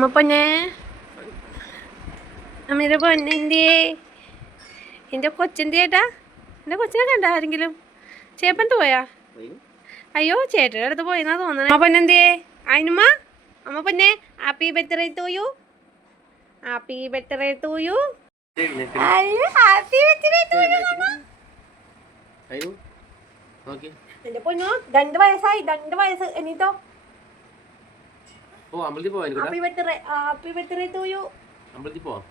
അമ്മ പൊന്നെ അമ്മയുടെ പൊന്നെന്തിയേ എൻ്റെ കൊച്ചെന്തി ചേട്ടാ എൻ്റെ കൊച്ചിനെ കണ്ട ആരെങ്കിലും ചേപ്പന്ത് പോയാ അയ്യോ ചേട്ടയുടെ അടുത്ത് പോയെന്നാ തോന്നണേ അമ്മ പൊന്നെന്തിയേ അതിനുമ്മ അമ്മ പൊന്നെ happy birthday to you happy birthday to you happy birthday to you എൻ്റെ പൊന്നോ 2 വയസ്സായി 2 വയസ്സ് എനിട്ടോ ഹാപ്പി ബർത്ത്ഡേ ടു യു അമ്പലത്തിൽ പോവാം.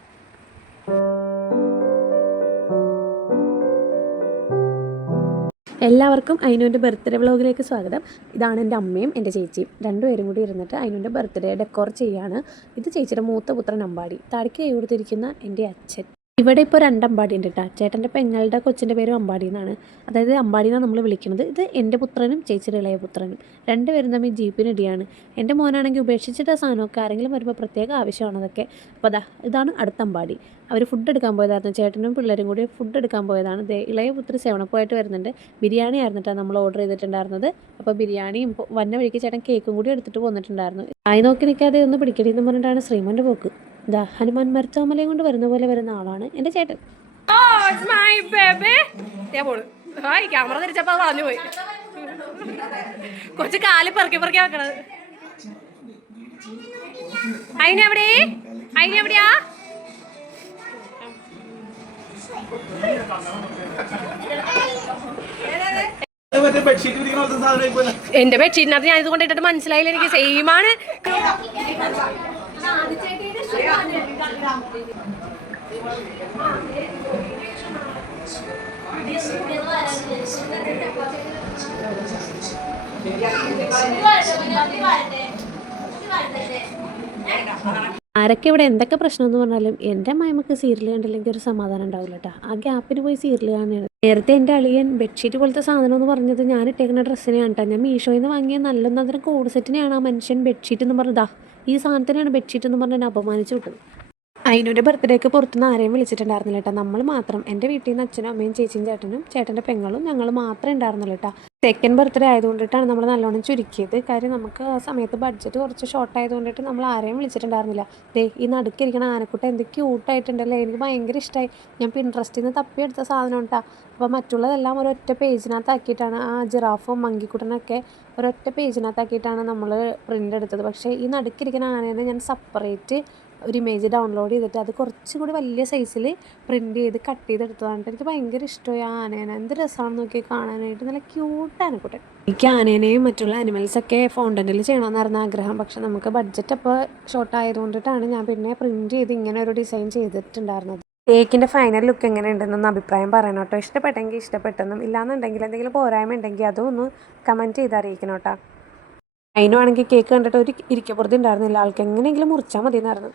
എല്ലാവർക്കും അയിനുവിൻ്റെ ബർത്ത്ഡേ വ്ളോഗിലേക്ക് സ്വാഗതം. ഇതാണ് എൻ്റെ അമ്മയും എൻ്റെ ചേച്ചിയും രണ്ടുപേരും കൂടി ഇരുന്നിട്ട് അയിനുവിൻ്റെ ബർത്ത്ഡേ ഡെക്കോർ ചെയ്യാണ്. ഇത് ചേച്ചിയുടെ മൂത്ത പുത്രൻ അമ്പാടി, താടിക്ക് കൈ കൊടുത്തിരിക്കുന്ന എൻ്റെ അച്ഛൻ. ഇവിടെ ഇപ്പോൾ 2 അമ്പാടി ഉണ്ട് കേട്ടോ. ചേട്ടൻ്റെ പെങ്ങളുടെ കൊച്ചിൻ്റെ പേരും അമ്പാടി എന്നാണ്, അതായത് അമ്പാടി എന്നാണ് നമ്മൾ വിളിക്കുന്നത്. ഇത് എൻ്റെ പുത്രനും ചേച്ചിയുടെ ഇളയ പുത്രനും, രണ്ടുപേരും തമ്മിൽ ജീപ്പിനിടിയാണ്. എൻ്റെ മോനാണെങ്കിൽ ഉപേക്ഷിച്ചിട്ട സാധനമൊക്കെ ആരെങ്കിലും വരുമ്പോൾ പ്രത്യേക ആവശ്യമാണ് അതൊക്കെ. അപ്പോൾ ഇതാണ് അടുത്ത അമ്പാടി. അവർ ഫുഡ് എടുക്കാൻ പോയതായിരുന്നു, ചേട്ടനും പിള്ളേരും കൂടി ഫുഡ് എടുക്കാൻ പോയതാണ്. ഇളയ പുത്രി സേവനപ്പോയിട്ട് വരുന്നുണ്ട്. ബിരിയാണി ആയിരുന്നിട്ടാണ് നമ്മൾ ഓർഡർ ചെയ്തിട്ടുണ്ടായിരുന്നത്. അപ്പോൾ ബിരിയാണിയും വന്ന വഴിക്ക് ചേട്ടൻ കേക്കും കൂടി എടുത്തിട്ട് പോന്നിട്ടുണ്ടായിരുന്നു. ആയി നോക്കി നിൽക്കാതെ ഒന്ന് പിടിക്കടി എന്ന് പറഞ്ഞിട്ടാണ് ശ്രീമോൻ്റെ പോക്ക്. ഹനുമാൻ മരച്ചോമലയും കൊണ്ട് വരുന്ന പോലെ വരുന്ന ആളാണ് എൻ്റെ ചേട്ടൻ. ക്യാമറ തിരിച്ചപ്പോ പറഞ്ഞു പോയി. കുറച്ച് കാല് പെറുക്കി വെക്കണത്. അതിനെവിടെയാ എന്റെ ബെഡ്ഷീറ്റിനകത്ത് ഞാൻ ഇത് കൊണ്ടിട്ടിട്ട് മനസ്സിലായില്ല, എനിക്ക് സെയിമാണ്. ആരൊക്കെ ഇവിടെ എന്തൊക്കെ പ്രശ്നം എന്ന് പറഞ്ഞാലും എൻ്റെ അമ്മായിമ്മക്ക് സീരിയൽ കണ്ടില്ലെങ്കിൽ ഒരു സമാധാനം ഉണ്ടാവില്ല കേട്ടോ. ആ ഗ്യാപ്പിന് പോയി സീരിയൽ കാണുകയാണ്. നേരത്തെ എൻ്റെ അളിയൻ ബെഡ്ഷീറ്റ് പോലത്തെ സാധനം എന്ന് പറഞ്ഞത് ഞാൻ ഇട്ടേക്കുന്ന ഡ്രസ്സിനെയാണ് കേട്ടോ. ഞാൻ മീഷോയിൽ നിന്ന് വാങ്ങിയ നല്ലൊന്നതിന് കോഡ് സെറ്റിനെയാണ് ആ മനുഷ്യൻ ബെഡ്ഷീറ്റ് എന്ന് പറഞ്ഞതാ, ഈ സാധനത്തിനാണ് ബെഡ്ഷീറ്റ് എന്ന് പറഞ്ഞ് എന്നെ അപമാനിച്ചു വിട്ടത്. അതിനൊരു ബർത്ത്ഡേക്ക് പുറത്തുനിന്ന് ആരെയും വിളിച്ചിട്ടുണ്ടായിരുന്നില്ല കേട്ടോ. നമ്മൾ മാത്രം, എൻ്റെ വീട്ടിൽ നിന്ന് അച്ഛനും അമ്മയും ചേച്ചിയും ചേട്ടനും ചേട്ടൻ്റെ പെങ്ങളും ഞങ്ങൾ മാത്രമേ ഉണ്ടായിരുന്നുള്ളൂ കേട്ടോ. സെക്കൻഡ് ബർത്ത്ഡേ ആയതുകൊണ്ടിട്ടാണ് നമ്മൾ നല്ലോണം ചുരുക്കിയത്. കാര്യം നമുക്ക് ആ സമയത്ത് ബഡ്ജറ്റ് കുറച്ച് ഷോർട്ട് ആയതുകൊണ്ടിട്ട് നമ്മൾ ആരെയും വിളിച്ചിട്ടുണ്ടായിരുന്നില്ല. ഈ നടുക്കിരിക്കണ ആനക്കുട്ട എന്ത് ക്യൂട്ടായിട്ടുണ്ടല്ലേ, എനിക്ക് ഭയങ്കര ഇഷ്ടമായി. ഞാൻ പിൻട്രസ്റ്റിൽ നിന്ന് തപ്പിയെടുത്ത സാധനം കേട്ടോ. അപ്പോൾ മറ്റുള്ളതെല്ലാം ഒരൊറ്റ പേജിനകത്താക്കിയിട്ടാണ്, ആ ജിറാഫും മങ്കിക്കുട്ടനൊക്കെ ഒരൊറ്റ പേജിനകത്താക്കിയിട്ടാണ് നമ്മൾ പ്രിൻ്റ് എടുത്തത്. പക്ഷേ ഈ നടുക്കിരിക്കുന്ന ആനേനെ ഞാൻ സെപ്പറേറ്റ് ഒരു ഇമേജ് ഡൗൺലോഡ് ചെയ്തിട്ട് അത് കുറച്ചുകൂടി വലിയ സൈസിൽ പ്രിൻ്റ് ചെയ്ത് കട്ട് ചെയ്തെടുത്തതാണ്. എനിക്ക് ഭയങ്കര ഇഷ്ടമായി ആ ആനേനെ. എന്ത് രസമാണെന്ന് നോക്കി കാണാനായിട്ട്, നല്ല ക്യൂട്ട് ആനക്കുട്ടൻ. എനിക്ക് ആനേനെയും മറ്റുള്ള ആനിമൽസൊക്കെ ഫോണ്ടൻറ്റിൽ ചെയ്യണമെന്നായിരുന്നു ആഗ്രഹം. പക്ഷെ നമുക്ക് ബഡ്ജറ്റ് അപ്പോൾ ഷോർട്ട് ആയതുകൊണ്ടിട്ടാണ് ഞാൻ പിന്നെ പ്രിൻ്റ് ചെയ്ത് ഇങ്ങനെ ഒരു ഡിസൈൻ ചെയ്തിട്ടുണ്ടായിരുന്നത്. കേക്കിൻ്റെ ഫൈനൽ ലുക്ക് എങ്ങനെ ഉണ്ടെന്നൊന്ന് അഭിപ്രായം പറയണം കേട്ടോ. ഇഷ്ടപ്പെട്ടെങ്കിൽ ഇഷ്ടപ്പെട്ടെന്നും, ഇല്ലാന്നുണ്ടെങ്കിൽ എന്തെങ്കിലും പോരായ്മ ഉണ്ടെങ്കിൽ അതൊന്ന് കമൻറ്റ് ചെയ്ത് അറിയിക്കണം കേട്ടോ. അതിനാണെങ്കിൽ കേക്ക് കണ്ടിട്ട് ഒരു ഇരിക്കപ്പുറത്ത് ഉണ്ടായിരുന്നില്ല, ആൾക്ക് എങ്ങനെയെങ്കിലും മുറിച്ചാൽ മതി എന്നായിരുന്നു.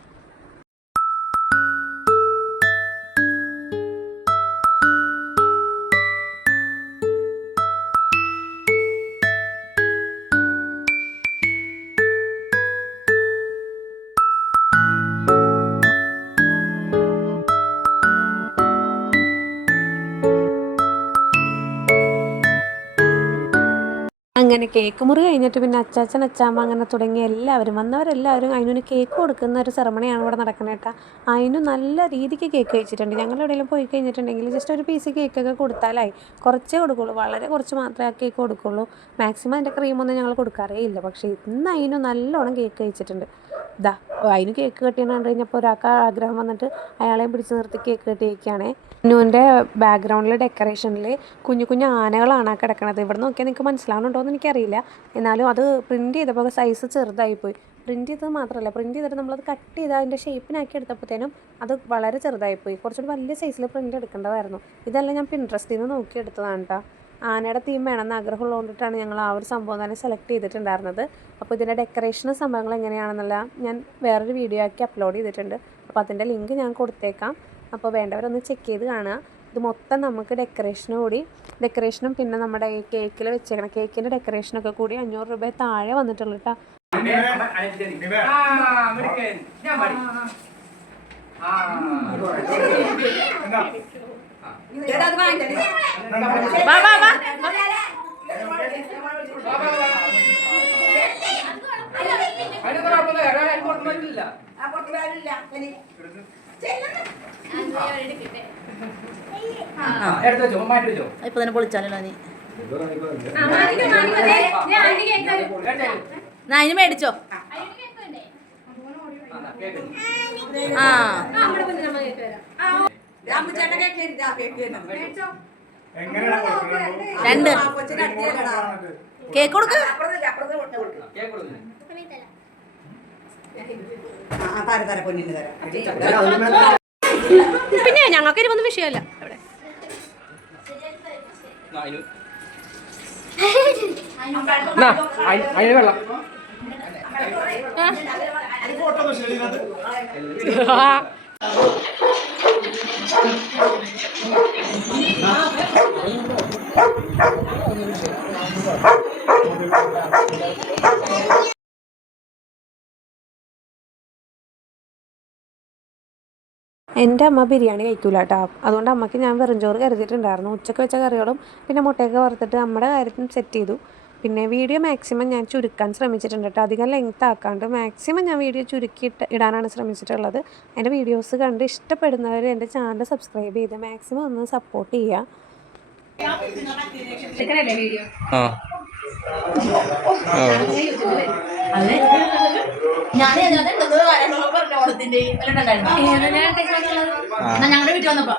അങ്ങനെ കേക്ക് മുറി കഴിഞ്ഞിട്ട് പിന്നെ അച്ചാച്ചൻ അച്ചാമ്മ അങ്ങനെ തുടങ്ങി എല്ലാവരും വന്നവരെല്ലാവരും അതിനൊരു കേക്ക് കൊടുക്കുന്ന ഒരു സെറമണിയാണ് ഇവിടെ നടക്കുന്നത് കേട്ടോ. അതിന് നല്ല രീതിക്ക് കേക്ക് കഴിച്ചിട്ടുണ്ട്. ഞങ്ങൾ എവിടെയെങ്കിലും പോയി കഴിഞ്ഞിട്ടുണ്ടെങ്കിൽ ജസ്റ്റ് ഒരു പീസ് കേക്കൊക്കെ കൊടുത്താലായി, കുറച്ചേ കൊടുക്കുള്ളൂ, വളരെ കുറച്ച് മാത്രമേ ആ കേക്ക് കൊടുക്കുള്ളൂ. മാക്സിമം അതിൻ്റെ ക്രീമൊന്നും ഞങ്ങൾ കൊടുക്കാറേ ഇല്ല. പക്ഷേ ഇന്ന് അതിന് നല്ലോണം കേക്ക് കഴിച്ചിട്ടുണ്ട്. അതിന് കേക്ക് കട്ടിയെന്ന് കണ്ടു കഴിഞ്ഞപ്പോൾ ഒരാൾക്ക് ആഗ്രഹം വന്നിട്ട് അയാളെയും പിടിച്ച് നിർത്തി കേക്ക് കട്ടിയിരിക്കുകയാണേ. നുവിൻ്റെ ബാക്ക്ഗ്രൗണ്ടിൽ ഡെക്കറേഷനിൽ കുഞ്ഞു കുഞ്ഞു ആനകളാണ് ആ കിടക്കണത്. ഇവിടെ നോക്കിയാൽ നിങ്ങൾക്ക് മനസ്സിലാവുന്നുണ്ടോ എന്ന് എനിക്കറിയില്ല, എന്നാലും അത് പ്രിൻറ്റ് ചെയ്തപ്പോൾ സൈസ് ചെറുതായിപ്പോയി. പ്രിൻറ്റ് ചെയ്തത് മാത്രമല്ല, പ്രിൻറ്റ് ചെയ്തിട്ട് നമ്മളത് കട്ട് ചെയ്ത് അതിൻ്റെ ഷേപ്പിനാക്കി എടുത്തപ്പോഴത്തേനും അത് വളരെ ചെറുതായിപ്പോയി. കുറച്ചുകൂടി വലിയ സൈസിൽ പ്രിൻറ്റ് എടുക്കേണ്ടതായിരുന്നു. ഇതെല്ലാം ഞാൻ പിൻട്രസ്റ്റിൽ നിന്ന് നോക്കി എടുത്തതാണ് കേട്ടോ. ആനയുടെ തീം വേണമെന്ന് ആഗ്രഹമുള്ളതുകൊണ്ടിട്ടാണ് ഞങ്ങൾ ആ ഒരു സംഭവം തന്നെ സെലക്ട് ചെയ്തിട്ടുണ്ടായിരുന്നത്. അപ്പോൾ ഇതിൻ്റെ ഡെക്കറേഷൻ സംഭവങ്ങൾ എങ്ങനെയാണെന്നുള്ള ഞാൻ വേറൊരു വീഡിയോ ആക്കി അപ്ലോഡ് ചെയ്തിട്ടുണ്ട്. അപ്പോൾ അതിൻ്റെ ലിങ്ക് ഞാൻ കൊടുത്തേക്കാം. അപ്പോൾ വേണ്ടവരൊന്ന് ചെക്ക് ചെയ്ത് കാണുക. ഇത് മൊത്തം നമുക്ക് ഡെക്കറേഷനും പിന്നെ നമ്മുടെ ഈ കേക്കിൽ വെച്ചേക്കണം കേക്കിൻ്റെ ഡെക്കറേഷനൊക്കെ കൂടി 500 രൂപ താഴെ വന്നിട്ടുള്ളൂ കേട്ടോ. ഇപ്പൊ തന്നെ പൊളിച്ചാലോ നീ അതിന് മേടിച്ചോ രണ്ട് കേക്ക് കൊടുക്ക പിന്നെ ഞങ്ങൾക്ക് ഇരുപൊന്നും വിഷയമല്ല അവിടെ വെള്ളം എൻ്റെ അമ്മ ബിരിയാണി കഴിക്കൂല കേട്ടോ. അതുകൊണ്ട് അമ്മയ്ക്ക് ഞാൻ വെറുംചോറ് കരുതിയിട്ടുണ്ടായിരുന്നു. ഉച്ചക്ക് വെച്ച കറികളും പിന്നെ മുട്ടയൊക്കെ വറുത്തിട്ട് നമ്മുടെ കാര്യത്തിന് സെറ്റ് ചെയ്തു. പിന്നെ വീഡിയോ മാക്സിമം ഞാൻ ചുരുക്കാൻ ശ്രമിച്ചിട്ടുണ്ട് കേട്ടോ. അധികം ലെങ്ത് ആക്കാണ്ട് മാക്സിമം ഞാൻ വീഡിയോ ചുരുക്കിയിട്ട് ഇടാനാണ് ശ്രമിച്ചിട്ടുള്ളത്. എൻ്റെ വീഡിയോസ് കണ്ട് ഇഷ്ടപ്പെടുന്നവർ എൻ്റെ ചാനൽ സബ്സ്ക്രൈബ് ചെയ്ത് മാക്സിമം ഒന്ന് സപ്പോർട്ട് ചെയ്യുക. ഞങ്ങളുടെ വീട്ടിൽ വന്നപ്പോ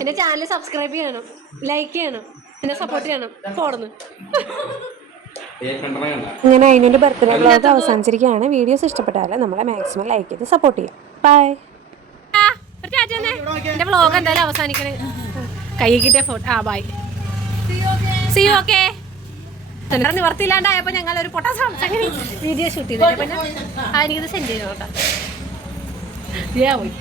എൻ്റെ ചാനൽ സബ്സ്ക്രൈബ് ചെയ്യണം, ലൈക്ക് ചെയ്യണം, എന്നെ സപ്പോർട്ട് ചെയ്യണം. പോടുന്നു ഇങ്ങനെ അതിൻ്റെ ബർത്ത്ഡേ വ്ളോഗ് അവസാനിച്ചിരിക്കുകയാണ്. വീഡിയോസ് ഇഷ്ടപ്പെട്ടാൽ നമ്മളെ മാക്സിമം ലൈക്ക് ചെയ്ത് സപ്പോർട്ട് ചെയ്യാം. ബൈ. എൻ്റെ വ്ളോഗ് എന്തായാലും അവസാനിക്കണേ. കൈ കിട്ടിയ photo. Bye. See you. Okay. നിവർത്തിയില്ലാണ്ടായപ്പോൾ ഞങ്ങൾ ഒരു പൊട്ടാ വീഡിയോ ഷൂട്ട് ചെയ്തു. പിന്നെ എനിക്കിത് സെൻഡ് ചെയ്തു കേട്ടോ. പോയി.